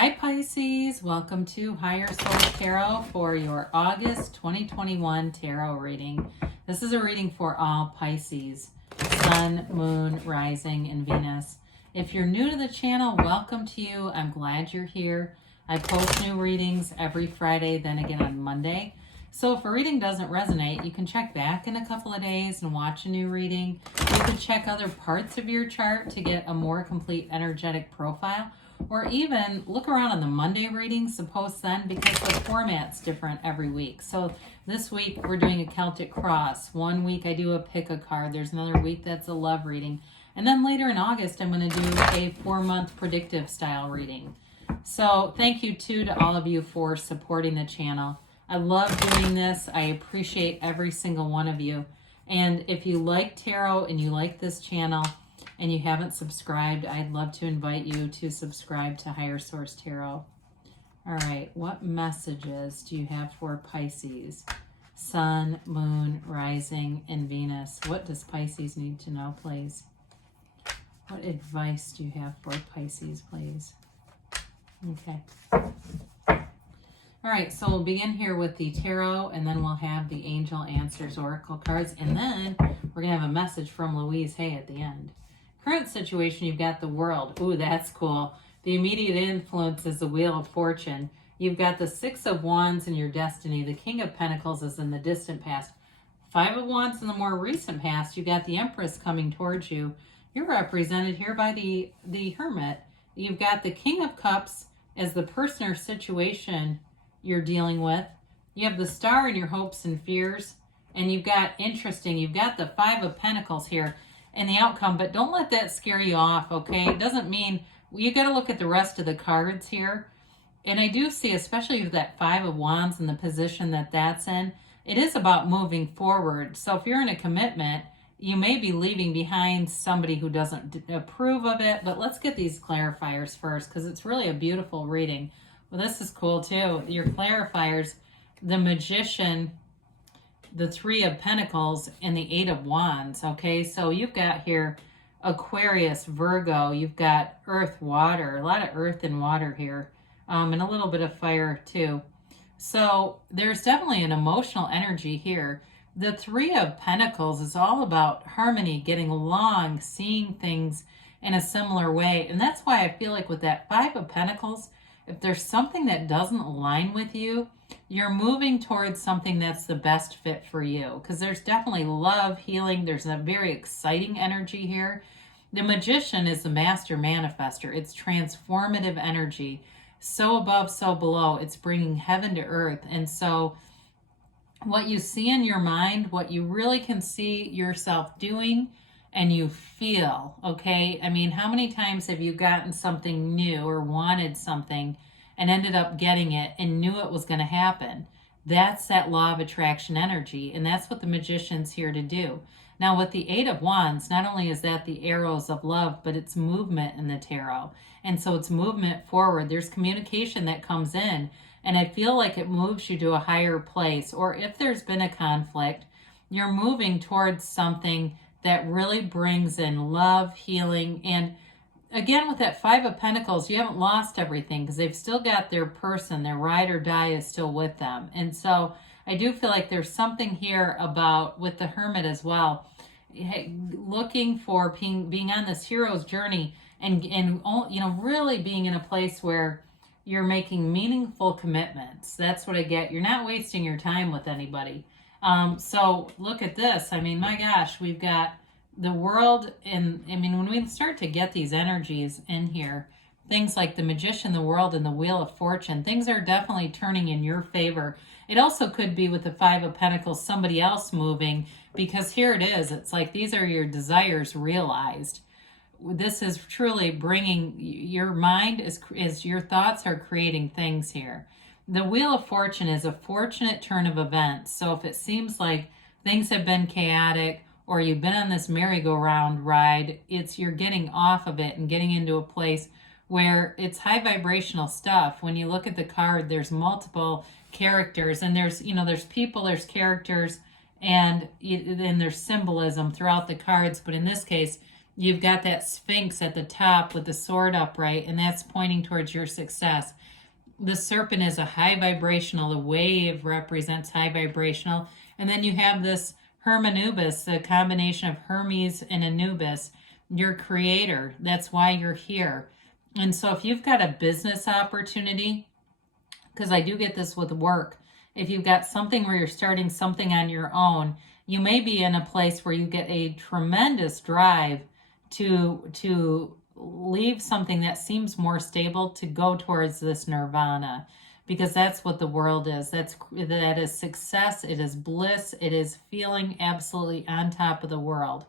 Hi Pisces, welcome to Higher Source Tarot for your August 2021 tarot reading. This is a reading for all Pisces, Sun, Moon, Rising, and Venus. If you're new to the channel, welcome to you. I'm glad you're here. I post new readings every Friday, then again on Monday. So if a reading doesn't resonate, you can check back in a couple of days and watch a new reading. You can check other parts of your chart to get a more complete energetic profile. Or even look around on the Monday readings, the posts then, because the format's different every week. So this week we're doing a Celtic cross. One week I do a pick a card. There's another week that's a love reading. And then later in August I'm going to do a 4-month predictive style reading. So thank you too to all of you for supporting the channel. I love doing this. I appreciate every single one of you. And if you like tarot and you like this channel, and you haven't subscribed, I'd love to invite you to subscribe to Higher Source Tarot. All right, what messages do you have for Pisces? Sun, Moon, Rising, and Venus. What does Pisces need to know, please? What advice do you have for Pisces, please? Okay. All right, so we'll begin here with the tarot, and then we'll have the Angel Answers Oracle cards, and then we're going to have a message from Louise Hay at the end. Current situation, you've got the World. Ooh, that's cool. The immediate influence is the Wheel of Fortune. You've got the Six of Wands in your destiny. The King of Pentacles is in the distant past. Five of Wands in the more recent past. You've got the Empress coming towards you. You're represented here by the Hermit. You've got the King of Cups as the person or situation you're dealing with. You have the Star in your hopes and fears. And you've got the Five of Pentacles here and the outcome, but don't let that scare you off, okay? It doesn't mean, you got to look at the rest of the cards here. And I do see, especially with that Five of Wands and the position that that's in, it is about moving forward. So if you're in a commitment, you may be leaving behind somebody who doesn't approve of it, but let's get these clarifiers first because it's really a beautiful reading. Well, this is cool too. Your clarifiers, the Magician, the Three of Pentacles, and the Eight of Wands, okay? So you've got here Aquarius, Virgo, you've got Earth, Water, a lot of Earth and Water here, and a little bit of fire too. So there's definitely an emotional energy here. The Three of Pentacles is all about harmony, getting along, seeing things in a similar way, and that's why I feel like with that Five of Pentacles, if there's something that doesn't align with you, you're moving towards something that's the best fit for you, because there's definitely love, healing. There's a very exciting energy here. The Magician is the master manifester. It's transformative energy. So above, so below. It's bringing heaven to earth. And so what you see in your mind, what you really can see yourself doing and you feel, okay? I mean, how many times have you gotten something new or wanted something and ended up getting it and knew it was going to happen? That's that law of attraction energy, and that's what the Magician's here to do. Now with the Eight of Wands, not only is that the arrows of love, but it's movement in the tarot. And so it's movement forward. There's communication that comes in, and I feel like it moves you to a higher place. Or if there's been a conflict, you're moving towards something that really brings in love, healing, and again, with that Five of Pentacles, you haven't lost everything because they've still got their person, their ride or die is still with them. And so I do feel like there's something here about, with the Hermit as well, looking for being on this hero's journey and you know, really being in a place where you're making meaningful commitments. That's what I get. You're not wasting your time with anybody. So look at this. I mean, my gosh, we've got the World, and I mean, when we start to get these energies in here, things like the Magician, the World, and the Wheel of Fortune, things are definitely turning in your favor. It also could be with the Five of Pentacles, somebody else moving, because here it is. It's like these are your desires realized. This is truly bringing, your mind is your thoughts are creating things here. The Wheel of Fortune is a fortunate turn of events. So if it seems like things have been chaotic, or you've been on this merry-go-round ride, you're getting off of it and getting into a place where it's high vibrational stuff. When you look at the card, there's multiple characters, and there's people, there's characters, and then there's symbolism throughout the cards. But in this case, you've got that Sphinx at the top with the sword upright, and that's pointing towards your success. The serpent is a high vibrational, the wave represents high vibrational. And then you have this Hermanubis, the combination of Hermes and Anubis, your creator. That's why you're here. And so if you've got a business opportunity, because I do get this with work, if you've got something where you're starting something on your own, you may be in a place where you get a tremendous drive to leave something that seems more stable to go towards this nirvana, because that's what the world is. That is success. It is bliss. It is feeling absolutely on top of the world.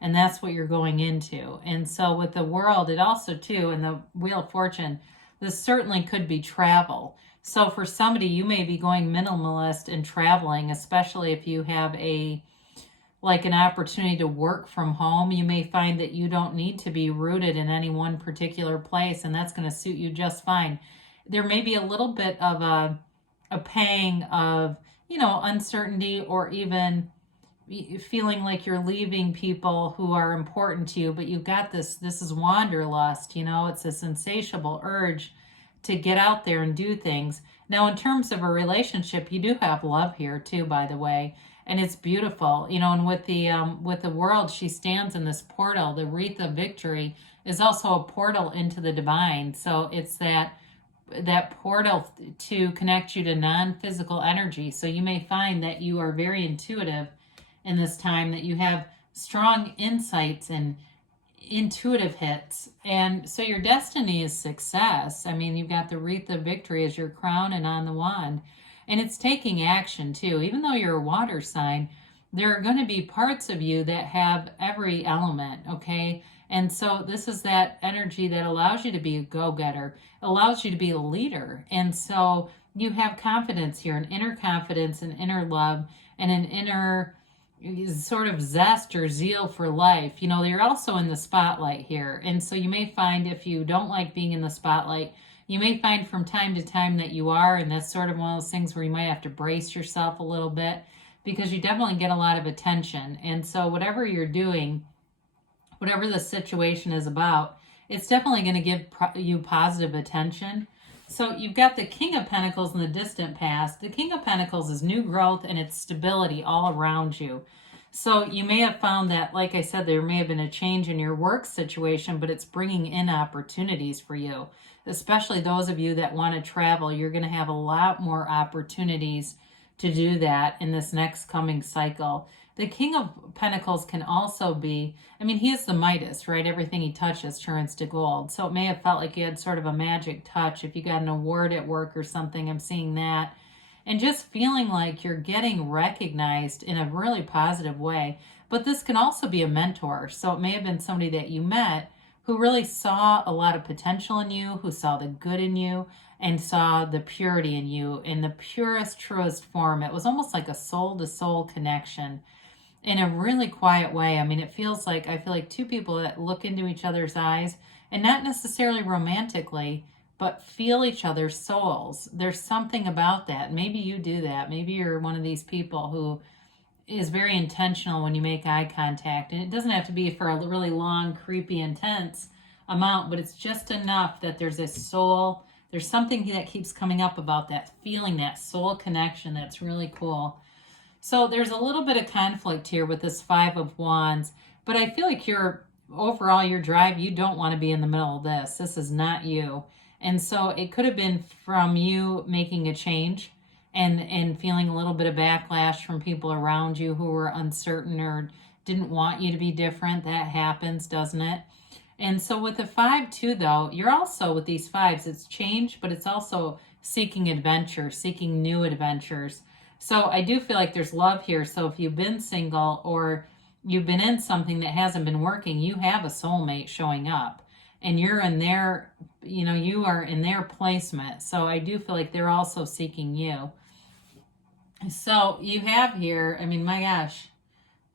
And that's what you're going into. And so with the world, it also too, in the Wheel of Fortune, this certainly could be travel. So for somebody, you may be going minimalist and traveling, especially if you have an opportunity to work from home. You may find that you don't need to be rooted in any one particular place, and that's going to suit you just fine. There may be a little bit of a pang of, uncertainty, or even feeling like you're leaving people who are important to you, but you've got this is wanderlust, it's this insatiable urge to get out there and do things. Now, in terms of a relationship, you do have love here too, by the way. And it's beautiful, and with the world, she stands in this portal. The wreath of victory is also a portal into the divine. So it's that portal to connect you to non-physical energy. So you may find that you are very intuitive in this time, that you have strong insights and intuitive hits. And so your destiny is success. I mean, you've got the wreath of victory as your crown and on the wand. And it's taking action too. Even though you're a water sign, there are going to be parts of you that have every element, okay? And so this is that energy that allows you to be a go-getter, allows you to be a leader. And so you have confidence here, an inner confidence, an inner love, and an inner sort of zest or zeal for life. You're also in the spotlight here. And so you may find, if you don't like being in the spotlight, you may find from time to time that you are, and that's sort of one of those things where you might have to brace yourself a little bit, because you definitely get a lot of attention. And so whatever you're doing, whatever the situation is about, it's definitely going to give you positive attention. So you've got the King of Pentacles in the distant past. The King of Pentacles is new growth and it's stability all around you. So you may have found that, like I said, there may have been a change in your work situation, but it's bringing in opportunities for you. Especially those of you that want to travel, you're going to have a lot more opportunities to do that in this next coming cycle. The King of Pentacles can also be, he is the Midas, right? Everything he touches turns to gold. So it may have felt like you had sort of a magic touch. If you got an award at work or something, I'm seeing that. And just feeling like you're getting recognized in a really positive way. But this can also be a mentor. So it may have been somebody that you met who really saw a lot of potential in you, who saw the good in you, and saw the purity in you in the purest, truest form. It was almost like a soul-to-soul connection in a really quiet way. I feel like two people that look into each other's eyes, and not necessarily romantically, but feel each other's souls. There's something about that. Maybe you do that. Maybe you're one of these people who is very intentional when you make eye contact. And it doesn't have to be for a really long, creepy, intense amount, but it's just enough that there's a soul. There's something that keeps coming up about that feeling, that soul connection. That's really cool. So there's a little bit of conflict here with this Five of Wands, but I feel like your drive, you don't want to be in the middle of this. This is not you. And so it could have been from you making a change and feeling a little bit of backlash from people around you who were uncertain or didn't want you to be different. That happens, doesn't it? And so with the 5 too, though, you're also, with these 5s, it's change, but it's also seeking adventure, seeking new adventures. So I do feel like there's love here. So if you've been single or you've been in something that hasn't been working, you have a soulmate showing up. And you're in their, you are in their placement. So I do feel like they're also seeking you. So you have here, my gosh,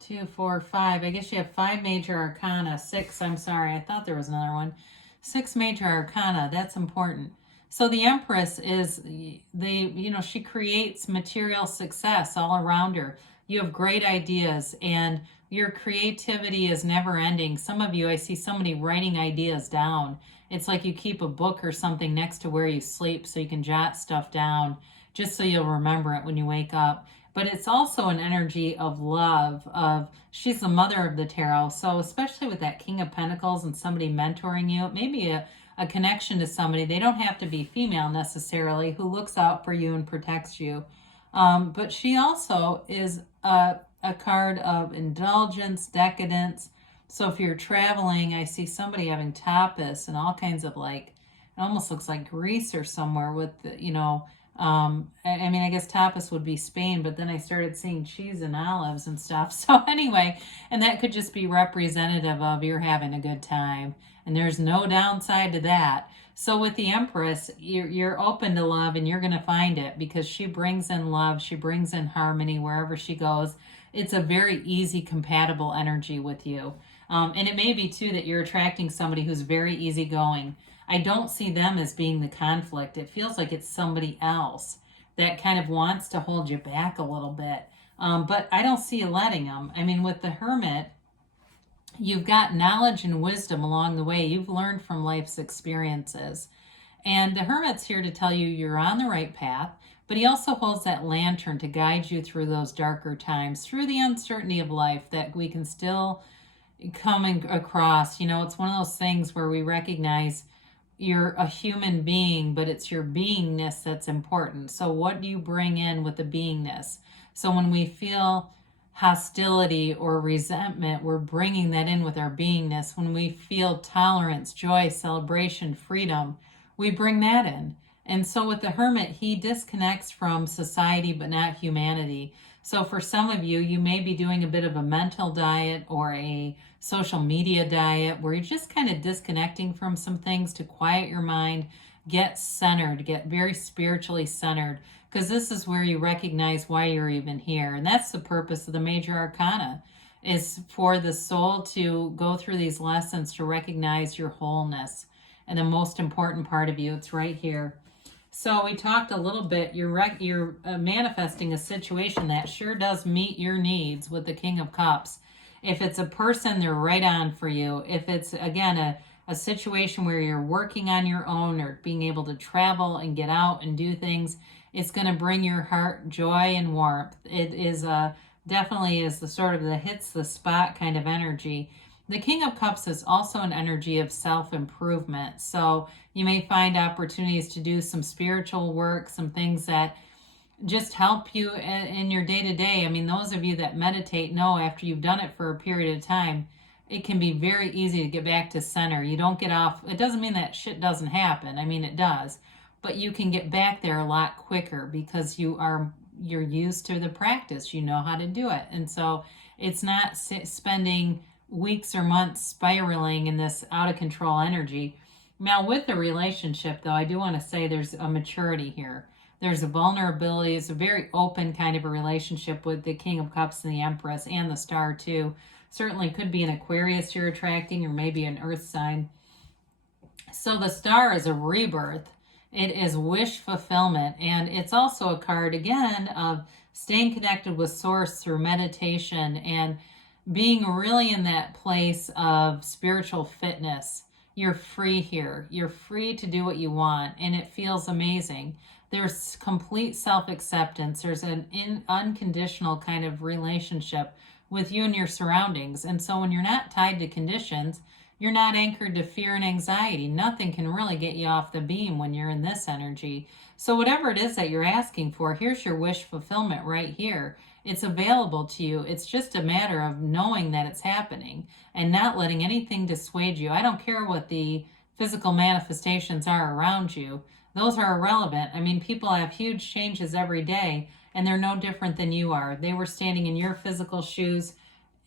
2, 4, 5. I guess you have 5 major arcana. 6, I'm sorry. I thought there was another one. 6 major arcana. That's important. So the Empress is, she creates material success all around her. You have great ideas, and Your creativity is never ending. Some of you, I see somebody writing ideas down. It's like you keep a book or something next to where you sleep so you can jot stuff down just so you'll remember it when you wake up. But it's also an energy of love, of she's the mother of the tarot. So especially with that King of Pentacles and somebody mentoring you, maybe a connection to somebody. They don't have to be female necessarily, who looks out for you and protects you. But she also is a card of indulgence, decadence. So if you're traveling, I see somebody having tapas and all kinds of like, it almost looks like Greece or somewhere with, I mean, I guess tapas would be Spain, but then I started seeing cheese and olives and stuff. So anyway, and that could just be representative of you're having a good time. And there's no downside to that. So with the Empress, you're open to love and you're going to find it because she brings in love. She brings in harmony wherever she goes. It's a very easy, compatible energy with you. And it may be too that you're attracting somebody who's very easygoing. I don't see them as being the conflict. It feels like it's somebody else that kind of wants to hold you back a little bit. But I don't see you letting them. I mean, with the Hermit, you've got knowledge and wisdom along the way. You've learned from life's experiences. And the Hermit's here to tell you you're on the right path, but he also holds that lantern to guide you through those darker times, through the uncertainty of life that we can still come across. You know, it's one of those things where we recognize you're a human being, but it's your beingness that's important. So what do you bring in with the beingness? So when we feel hostility or resentment, we're bringing that in with our beingness. When we feel tolerance, joy, celebration, freedom, we bring that in. And so with the Hermit, he disconnects from society but not humanity. So for some of you, you may be doing a bit of a mental diet or a social media diet where you're just kind of disconnecting from some things to quiet your mind, get centered, get very spiritually centered, because this is where you recognize why you're even here. And that's the purpose of the major arcana, is for the soul to go through these lessons to recognize your wholeness and the most important part of you. It's right here. So we talked a little bit, you're manifesting a situation that sure does meet your needs with the King of Cups. If it's a person, they're right on for you. If it's, again, a situation where you're working on your own or being able to travel and get out and do things, it's going to bring your heart joy and warmth. It is definitely is the sort of the hits the spot kind of energy. The King of Cups is also an energy of self-improvement. So you may find opportunities to do some spiritual work, some things that just help you in your day-to-day. I mean, those of you that meditate know after you've done it for a period of time, it can be very easy to get back to center. You don't get off. It doesn't mean that shit doesn't happen. I mean, it does. But you can get back there a lot quicker because you're used to the practice. You know how to do it. And so it's not spending weeks or months spiraling in this out of control energy. Now with the relationship though, I do want to say there's a maturity here. There's a vulnerability. It's a very open kind of a relationship with the King of Cups and the Empress and the Star too. Certainly could be an Aquarius you're attracting or maybe an Earth sign. So the Star is a rebirth. It is wish fulfillment. And it's also a card again of staying connected with Source through meditation and being really in that place of spiritual fitness. You're free here. You're free to do what you want, and it feels amazing. There's complete self-acceptance. There's an unconditional kind of relationship with you and your surroundings. And so when you're not tied to conditions, you're not anchored to fear and anxiety. Nothing can really get you off the beam when you're in this energy. So whatever it is that you're asking for, here's your wish fulfillment right here. It's available to you. It's just a matter of knowing that it's happening and not letting anything dissuade you. I don't care what the physical manifestations are around you. Those are irrelevant. I mean, people have huge changes every day, and they're no different than you are. They were standing in your physical shoes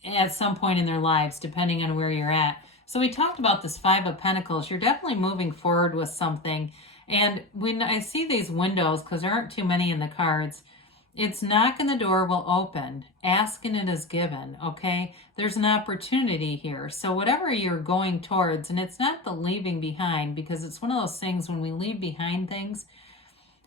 at some point in their lives, depending on where you're at. So we talked about this Five of Pentacles. You're definitely moving forward with something. And when I see these windows, because there aren't too many in the cards, it's knocking the door will open. Asking it is given, okay? There's an opportunity here. So whatever you're going towards, and it's not the leaving behind, because it's one of those things when we leave behind things,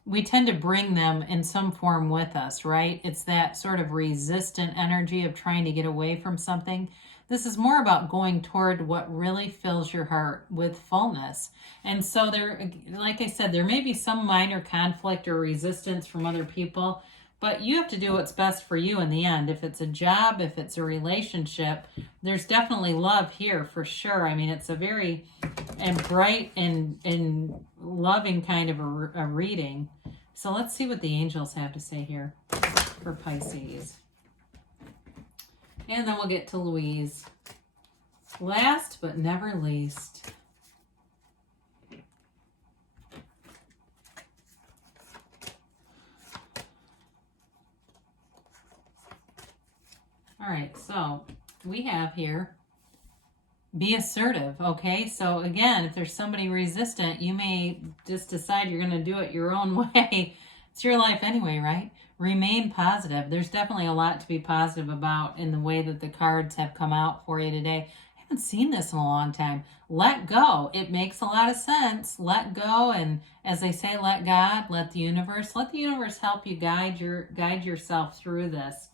we tend to bring them in some form with us, right? It's that sort of resistant energy of trying to get away from something. This is more about going toward what really fills your heart with fullness. And so there, like I said, there may be some minor conflict or resistance from other people, but you have to do what's best for you in the end. If it's a job, if it's a relationship, there's definitely love here for sure. I mean, it's a very bright and loving kind of a reading. So let's see what the angels have to say here for Pisces. And then we'll get to Louise. Last but never least. All right, so we have here, be assertive, okay? So again, if there's somebody resistant, you may just decide you're going to do it your own way. It's your life anyway, right? Remain positive. There's definitely a lot to be positive about in the way that the cards have come out for you today. I haven't seen this in a long time. Let go. It makes a lot of sense. Let go, and as they say, let God, let the universe help you guide yourself through this.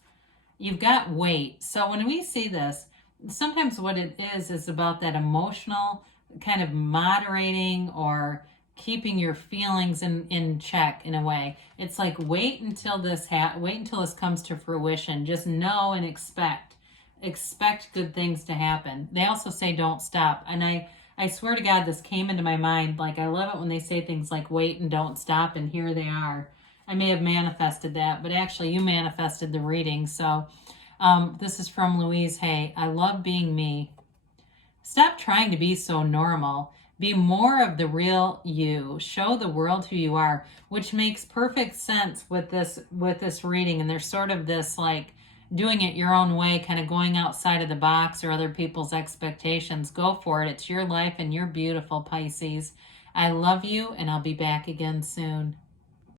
You've got weight. So when we see this, sometimes what it is about that emotional kind of moderating or keeping your feelings in check in a way. It's like wait until this comes to fruition. Just know and expect good things to happen. They also say don't stop. And I swear to God, this came into my mind. Like, I love it when they say things like wait and don't stop, and here they are. I may have manifested that, but actually you manifested the reading. So this is from Louise Hay. I love being me. Stop trying to be so normal. Be more of the real you. Show the world who you are, which makes perfect sense with this reading. And there's sort of this like doing it your own way, kind of going outside of the box or other people's expectations. Go for it. It's your life and you're beautiful, Pisces. I love you, and I'll be back again soon.